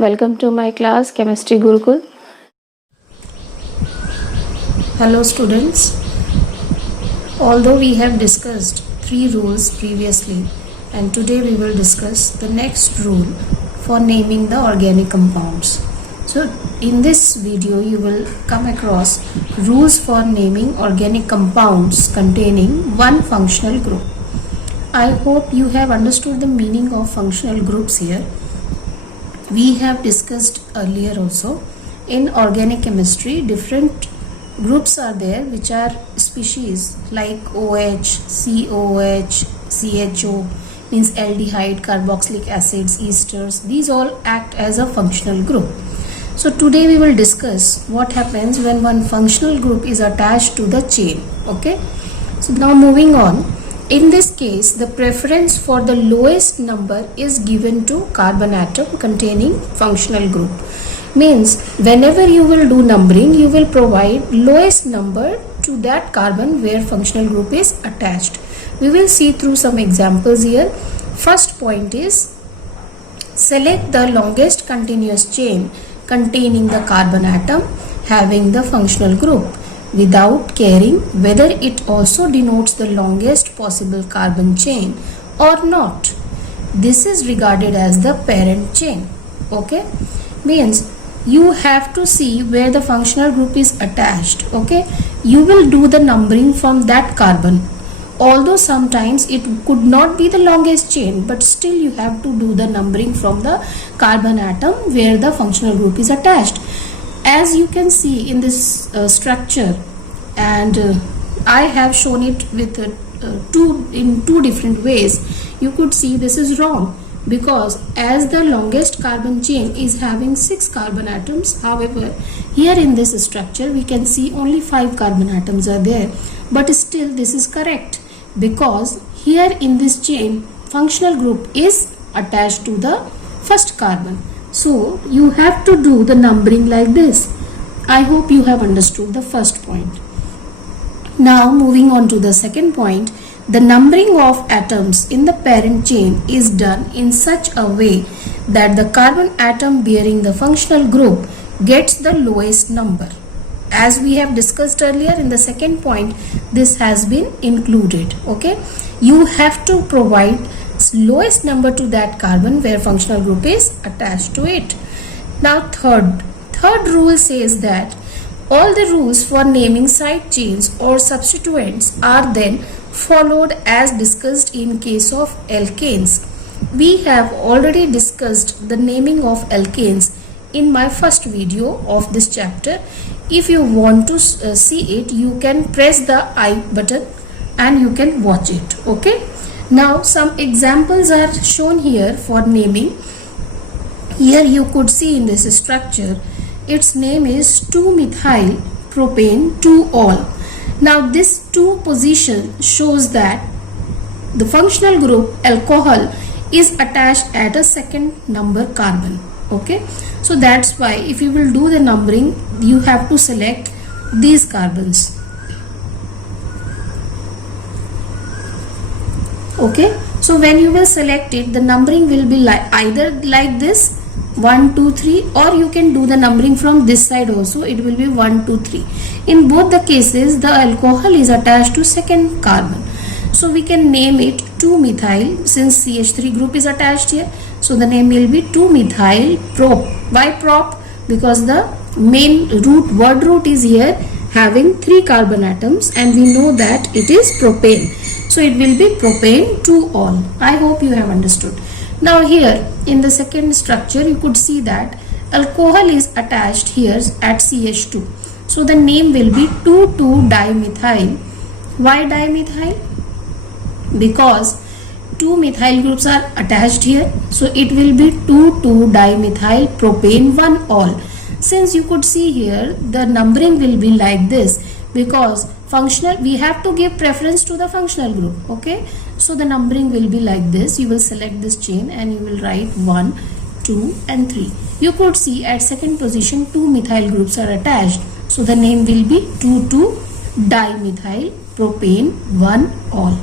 Welcome to my class Chemistry Gurukul. Hello students, although we have discussed 3 rules previously and today we will discuss the next rule for naming the organic compounds. So in this video you will come across rules for naming organic compounds containing one functional group. I hope you have understood the meaning of functional groups here. We have discussed earlier also in organic chemistry different groups are there which are species like OH, COH, CHO means aldehyde, carboxylic acids, esters. These all act as a functional group. So today we will discuss what happens when one functional group is attached to the chain. Okay. So now moving on. In this case, the preference for the lowest number is given to carbon atom containing functional group. Means whenever you will do numbering, you will provide lowest number to that carbon where functional group is attached. We will see through some examples here. First point is select the longest continuous chain containing the carbon atom having the functional group, without caring whether it also denotes the longest possible carbon chain or not. This is regarded as the parent chain. Okay, means you have to see where the functional group is attached. Okay, you will do the numbering from that carbon, although sometimes it could not be the longest chain, but still you have to do the numbering from the carbon atom where the functional group is attached. As you can see in this structure, and I have shown it with two different ways. You could see this is wrong because as the longest carbon chain is having 6 carbon atoms. However, here in this structure we can see only 5 carbon atoms are there, but still this is correct because here in this chain functional group is attached to the first carbon. So you have to do the numbering like this. I hope you have understood the first point. Now moving on to the second point, the numbering of atoms in the parent chain is done in such a way that the carbon atom bearing the functional group gets the lowest number. As we have discussed earlier in the second point, this has been included. Okay, you have to provide lowest number to that carbon where functional group is attached to it. Now third rule says that all the rules for naming side chains or substituents are then followed as discussed in case of alkanes. We have already discussed the naming of alkanes in my first video of this chapter. If you want to see it, you can press the I button and you can watch it. Okay. Now some examples are shown here for naming. Here you could see in this structure, its name is 2-methyl propane 2-ol. Now this 2 position shows that the functional group alcohol is attached at a second number carbon. Okay, so that's why if you will do the numbering, you have to select these carbons. Okay, so when you will select it, the numbering will be either like this 1 2 3, or you can do the numbering from this side also. It will be 1 2 3. In both the cases the alcohol is attached to second carbon, so we can name it 2-methyl since CH3 group is attached here. So the name will be 2-methyl prop. Why prop? Because the main word root is here having 3 carbon atoms and we know that it is propane. So it will be propane 2-ol. I hope you have understood. Now here in the second structure you could see that alcohol is attached here at CH2. So the name will be 2,2-dimethyl. Why dimethyl? Because 2 methyl groups are attached here. So it will be 2,2-dimethyl propane 1-ol. Since you could see here the numbering will be like this because functional, we have to give preference to the functional group. Okay, so the numbering will be like this. You will select this chain and you will write 1 2 and 3. You could see at second position 2 methyl groups are attached, so the name will be 2,2-dimethyl propane 1-ol.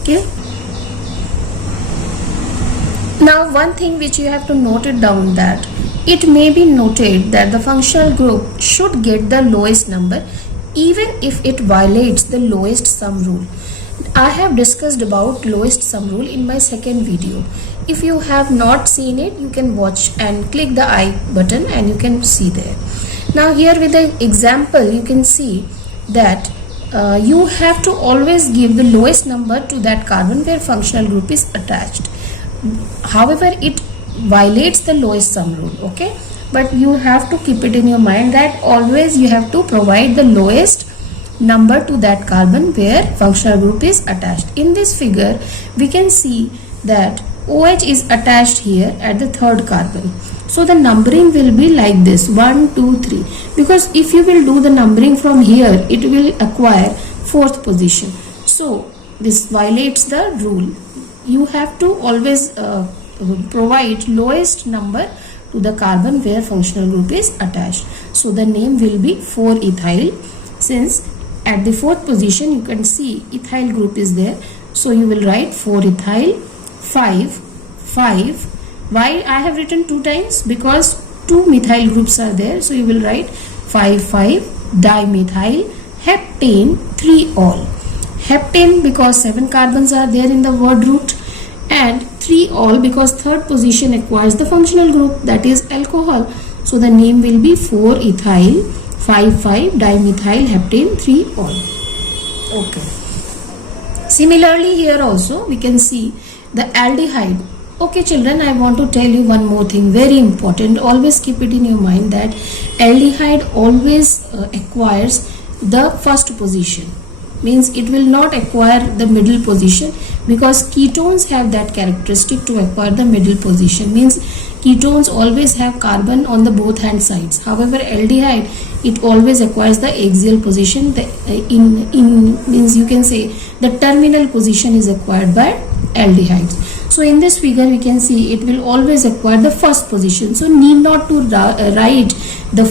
Okay, Now one thing which you have to note it down, that it may be noted that the functional group should get the lowest number even if it violates the lowest sum rule. I have discussed about lowest sum rule in my second video. If you have not seen it, you can watch and click the I button and you can see there. Now here with the example, you can see that you have to always give the lowest number to that carbon where functional group is attached. However, it violates the lowest sum rule, okay? But you have to keep it in your mind that always you have to provide the lowest number to that carbon where functional group is attached. In this figure, we can see that OH is attached here at the third carbon. So the numbering will be like this, 1, 2, 3. Because if you will do the numbering from here, it will acquire fourth position. So this violates the rule. You have to always provide lowest number to the carbon where functional group is attached. So the name will be 4-ethyl, since at the fourth position you can see ethyl group is there. So you will write 4-ethyl, 5. Why I have written 2 times? Because 2 methyl groups are there. So you will write 5,5-dimethyl heptane 3-ol. Heptane because 7 carbons are there in the word root, and 3-ol because third position acquires the functional group, that is alcohol. So the name will be 4-ethyl 5,5-dimethyl heptane 3-ol. Okay. Similarly here also we can see the aldehyde. Okay children, I want to tell you one more thing, very important. Always keep it in your mind that aldehyde always acquires the first position. Means it will not acquire the middle position, because ketones have that characteristic to acquire the middle position. Means ketones always have carbon on the both hand sides. However, aldehyde, it always acquires the axial position. Means you can say the terminal position is acquired by aldehydes. So in this figure we can see it will always acquire the first position. So need not to write the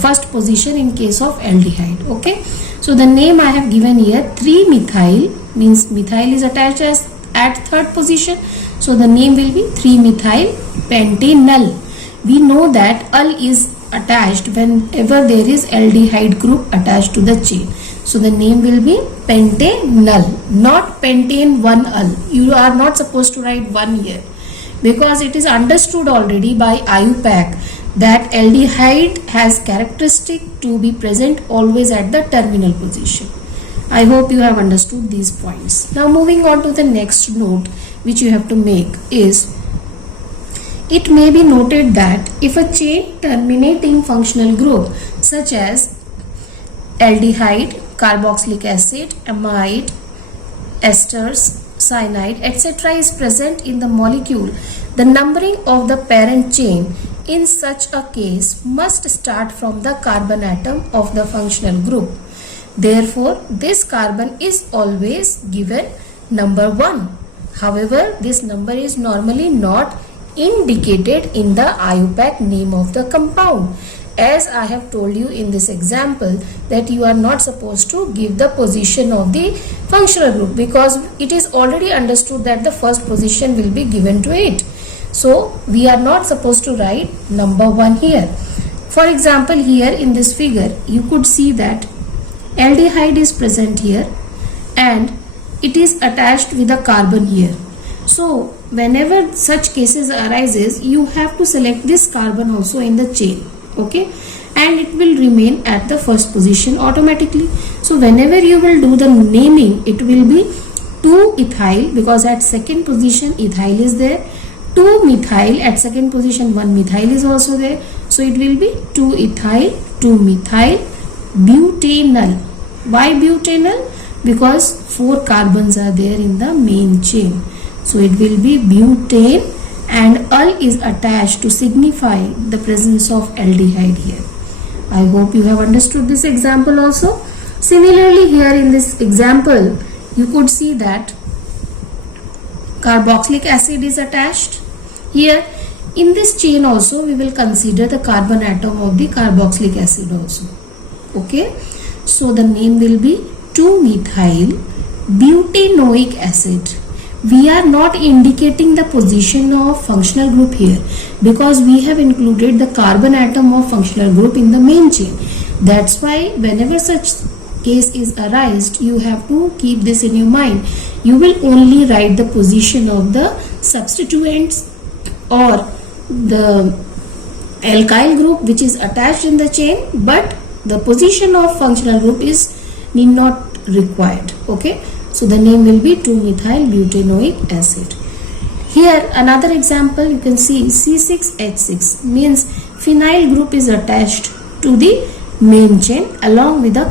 first position in case of aldehyde. Okay. So the name I have given here 3-methyl, means methyl is attached at third position. So the name will be 3-methyl pentanal. We know that ul is attached whenever there is aldehyde group attached to the chain. So the name will be pentanal, not pentane 1-ul. You are not supposed to write 1 here, because it is understood already by IUPAC that aldehyde has characteristic to be present always at the terminal position. I hope you have understood these points. Now moving on to the next note which you have to make is, it may be noted that if a chain terminating functional group such as aldehyde, carboxylic acid, amide, esters, cyanide, etc. is present in the molecule, the numbering of the parent chain in such a case must start from the carbon atom of the functional group. Therefore, this carbon is always given number 1. However, this number is normally not indicated in the IUPAC name of the compound. As I have told you in this example that you are not supposed to give the position of the functional group, because it is already understood that the first position will be given to it. So we are not supposed to write number 1 here. For example, here in this figure you could see that aldehyde is present here and it is attached with a carbon here. So whenever such cases arises, you have to select this carbon also in the chain, okay, and it will remain at the first position automatically. So whenever you will do the naming, it will be 2-ethyl, because at second position ethyl is there, 2-methyl, at second position 1-methyl is also there. So it will be 2-ethyl, 2-methyl, butanal. Why butanal? Because 4 carbons are there in the main chain. So it will be butane, and ul is attached to signify the presence of aldehyde here. I hope you have understood this example also. Similarly, here in this example, you could see that carboxylic acid is attached. Here in this chain also we will consider the carbon atom of the carboxylic acid also. Okay, so the name will be 2-methyl butanoic acid. we are not indicating the position of functional group here because we have included the carbon atom of functional group in the main chain. That's why whenever such case is arised, you have to keep this in your mind. You will only write the position of the substituents or the alkyl group which is attached in the chain, but the position of functional group is need not required. Okay, so the name will be 2-methyl butanoic acid. Here another example, you can see C6H6 means phenyl group is attached to the main chain along with the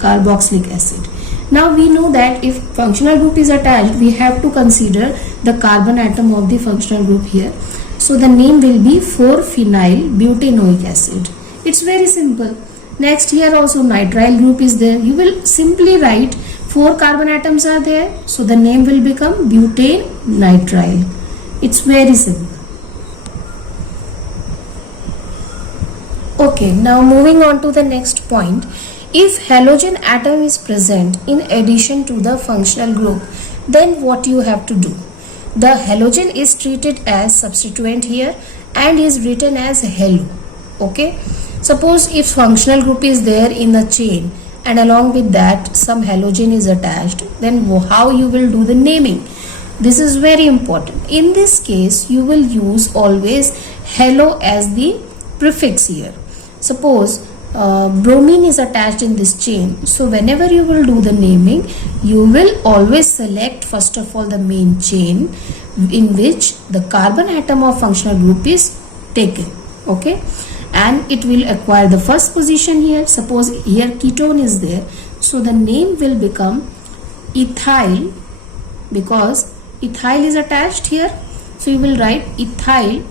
carboxylic acid. Now we know that if functional group is attached, we have to consider the carbon atom of the functional group here. So the name will be 4-phenyl butanoic acid. It's very simple. Next, here also nitrile group is there. You will simply write 4 carbon atoms are there. So the name will become butane nitrile. It's very simple. Okay, now moving on to the next point. If halogen atom is present in addition to the functional group, then what you have to do? The halogen is treated as substituent here and is written as halo. Okay, suppose if functional group is there in the chain and along with that some halogen is attached, then how you will do the naming? This is very important. In this case, you will use always halo as the prefix here. Suppose bromine is attached in this chain, so whenever you will do the naming, you will always select first of all the main chain in which the carbon atom of functional group is taken. Okay, and it will acquire the first position here. Suppose here ketone is there, so the name will become ethyl because ethyl is attached here. So you will write ethyl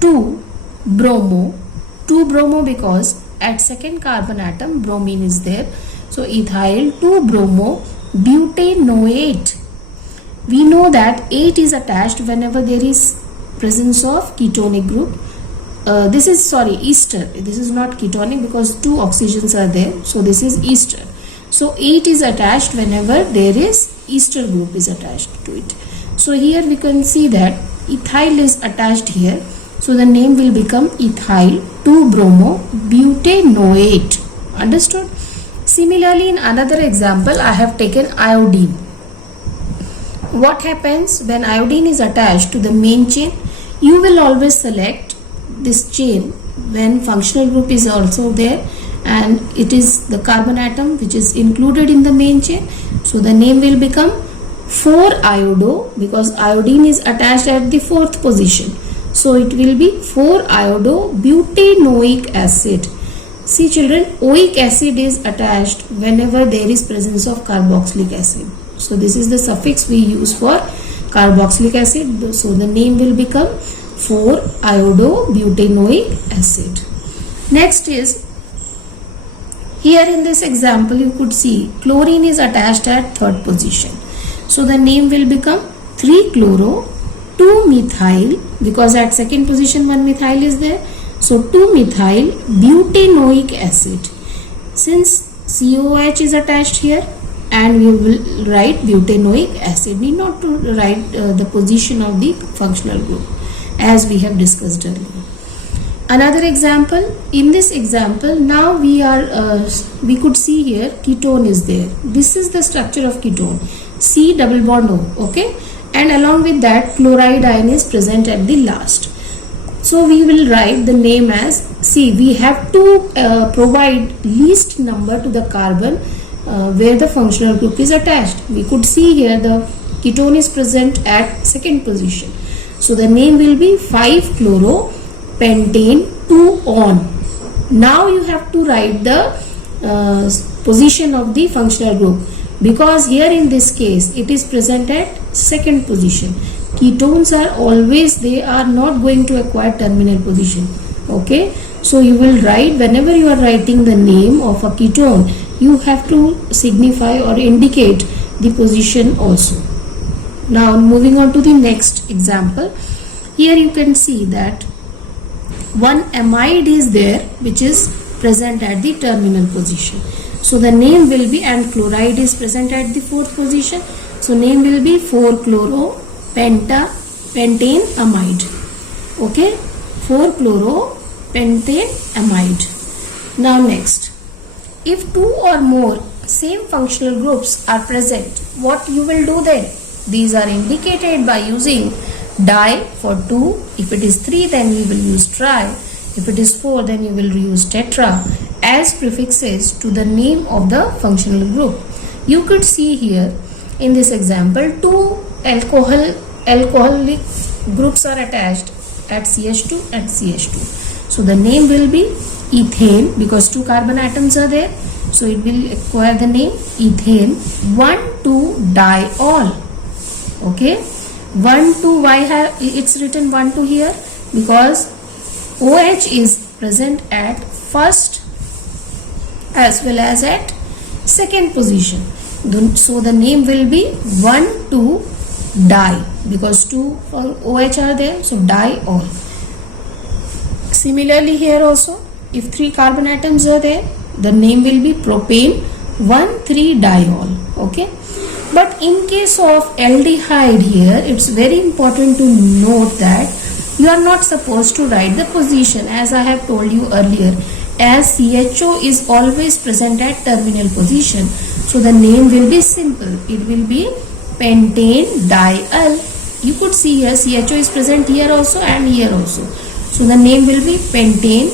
2-bromo, 2-bromo because at second carbon atom bromine is there. So ethyl 2-bromo butanoate. We know that 8 is attached whenever there is presence of ketonic group. This is ester. This is not ketonic because 2 oxygens are there. So this is ester. So 8 is attached whenever there is ester group is attached to it. So here we can see that ethyl is attached here. So the name will become ethyl 2-bromo butanoate. Understood? Similarly, in another example, I have taken iodine. What happens when iodine is attached to the main chain? You will always select this chain when functional group is also there and it is the carbon atom which is included in the main chain. So the name will become 4-iodo because iodine is attached at the 4th position. So it will be 4-iodo-butanoic acid. See children, oic acid is attached whenever there is presence of carboxylic acid. So this is the suffix we use for carboxylic acid. So the name will become 4-iodo-butanoic acid. Next is, here in this example you could see chlorine is attached at 3rd position. So the name will become 3-chloro-2-methyl because at 2nd position 1-methyl is there. So 2-methyl butanoic acid. Since COH is attached here and we will write butanoic acid, need not to write the position of the functional group as we have discussed earlier. Another example, in this example now we could see here ketone is there. This is the structure of ketone, C double bond O, okay, and along with that chloride ion is present at the last. So we will write the name as, see, we have to provide least number to the carbon where the functional group is attached. We could see here the ketone is present at 2nd position. So the name will be 5-chloro-pentane 2-on. Now you have to write the position of the functional group because here in this case it is present at 2nd position. Ketones are always, they are not going to acquire terminal position. Okay, so you will write, whenever you are writing the name of a ketone, you have to signify or indicate the position also. Now moving on to the next example, here you can see that one amide is there which is present at the terminal position. So the name will be, and chloride is present at the 4th position. So name will be 4-chloro-pentaneamide. Okay, 4-chloro-pentaneamide. Now next, if two or more same functional groups are present, what you will do then? These are indicated by using di for 2. If it is 3, then you will use tri. If it is 4, then you will use tetra as prefixes to the name of the functional group. You could see here in this example, two alcoholic groups are attached at CH2 and CH2. So the name will be ethane because 2 carbon atoms are there. So it will acquire the name ethane 1,2-diol. Okay, 1,2, why it's written 1,2 here? Because OH is present at first as well as at second position. So the name will be 1,2-di because 2 OH are there. So diol. Similarly here also, if 3 carbon atoms are there, the name will be propane 1,3-diol. Okay, but in case of aldehyde here, it's very important to note that you are not supposed to write the position, as I have told you earlier, as CHO is always present at terminal position. So the name will be simple. It will be pentane-diol. You could see here CHO is present here also and here also. So the name will be pentane.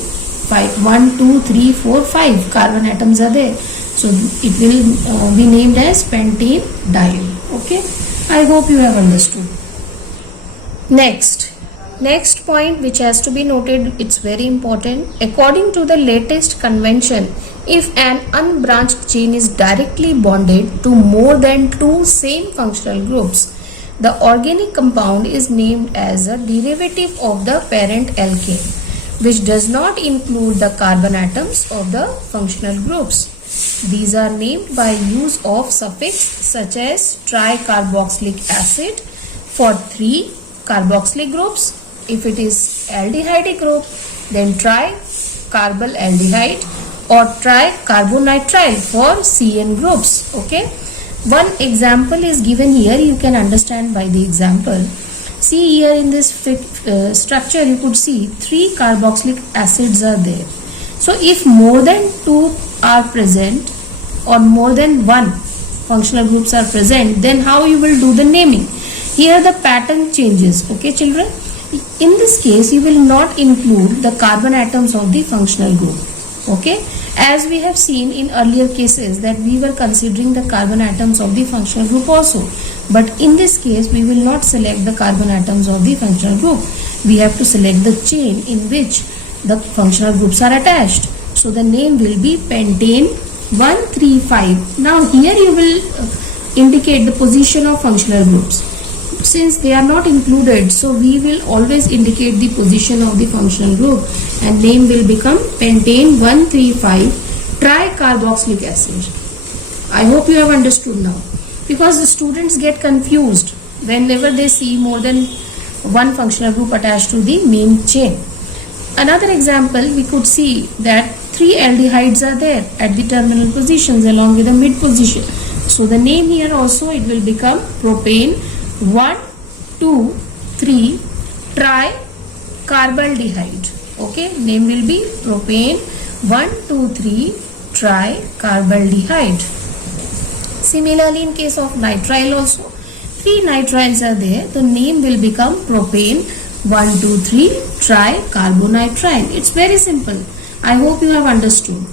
1, 2, 3, 4, 5 carbon atoms are there. So it will be named as pentane-diol. Okay, I hope you have understood. Next point which has to be noted, it's very important. According to the latest convention, if an unbranched chain is directly bonded to more than 2 same functional groups, the organic compound is named as a derivative of the parent alkane, which does not include the carbon atoms of the functional groups. These are named by use of suffix such as tricarboxylic acid for 3 carboxylic groups. If it is aldehyde group, then tricarbyl aldehyde or tricarbonitrile for CN groups. Okay, one example is given here. You can understand by the example. See here in this structure, you could see 3 carboxylic acids are there. So if more than 2 are present or more than 1 functional groups are present, then how you will do the naming? Here the pattern changes. Okay children, in this case you will not include the carbon atoms of the functional group. Okay, as we have seen in earlier cases that we were considering the carbon atoms of the functional group also, but in this case we will not select the carbon atoms of the functional group. We have to select the chain in which the functional groups are attached. So the name will be pentane 135. Now here you will indicate the position of functional groups. Since they are not included, so we will always indicate the position of the functional group, and name will become pentane 135 tricarboxylic acid. I hope you have understood now, because the students get confused whenever they see more than one functional group attached to the main chain. Another example, we could see that 3 aldehydes are there at the terminal positions along with the mid position. So the name here also, it will become propane 1, 2, 3 tricarbaldehyde. Okay, name will be propane 1, 2, 3 tricarbaldehyde. Similarly, in case of nitrile also, 3 nitriles are there. The name will become propane 1, 2, 3 tricarbonitrile. It's very simple. I hope you have understood.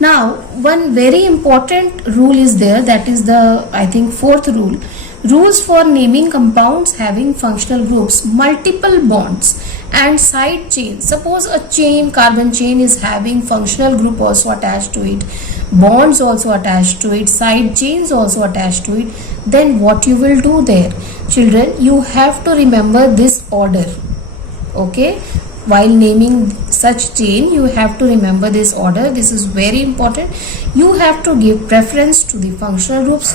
Now, one very important rule is there, that is the, I think, 4th rule. Rules for naming compounds having functional groups, multiple bonds and side chains. Suppose a chain, carbon chain is having functional group also attached to it, bonds also attached to it, side chains also attached to it, then what you will do there? Children, you have to remember this order. Okay, while naming such chain, you have to remember this order. This is very important. You have to give preference to the functional groups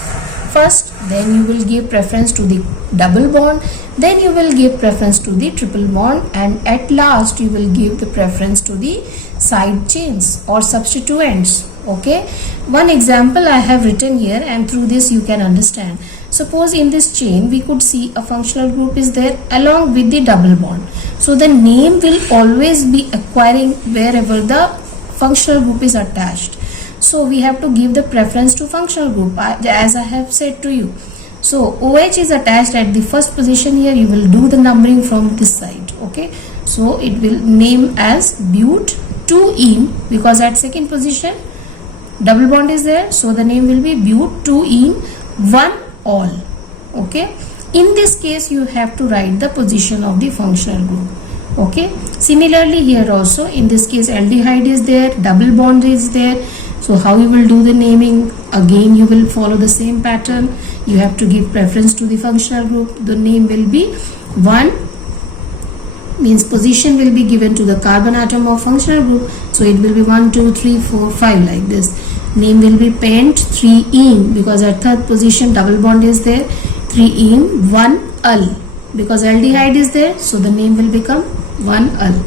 first, then you will give preference to the double bond, then you will give preference to the triple bond, and at last you will give the preference to the side chains or substituents. Okay, one example I have written here, and through this you can understand. Suppose in this chain we could see a functional group is there along with the double bond. So the name will always be acquiring wherever the functional group is attached. So we have to give the preference to functional group as I have said to you. So OH is attached at the first position here. You will do the numbering from this side. Okay. So it will name as but 2-ene because at second position double bond is there. So the name will be but 2-ene 1-ol. Okay. In this case you have to write the position of the functional group. Okay. Similarly here also in this case aldehyde is there, double bond is there. So how you will do the naming? Again you will follow the same pattern. You have to give preference to the functional group. The name will be 1 means position will be given to the carbon atom of functional group. So it will be 1, 2, 3, 4, 5 like this. Name will be pent 3-ene because at third position double bond is there. 3-ene 1-ul because aldehyde is there. So the name will become 1-ul.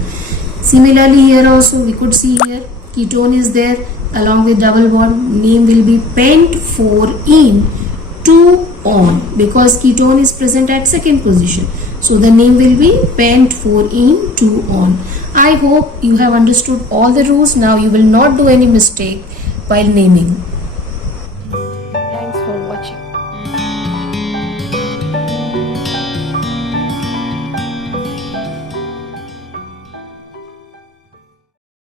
Similarly here also we could see here ketone is there along with double bond. Name will be pent 4-ene 2-on because ketone is present at second position. So the name will be pent 4-ene 2-on. I hope you have understood all the rules. Now you will not do any mistake while naming.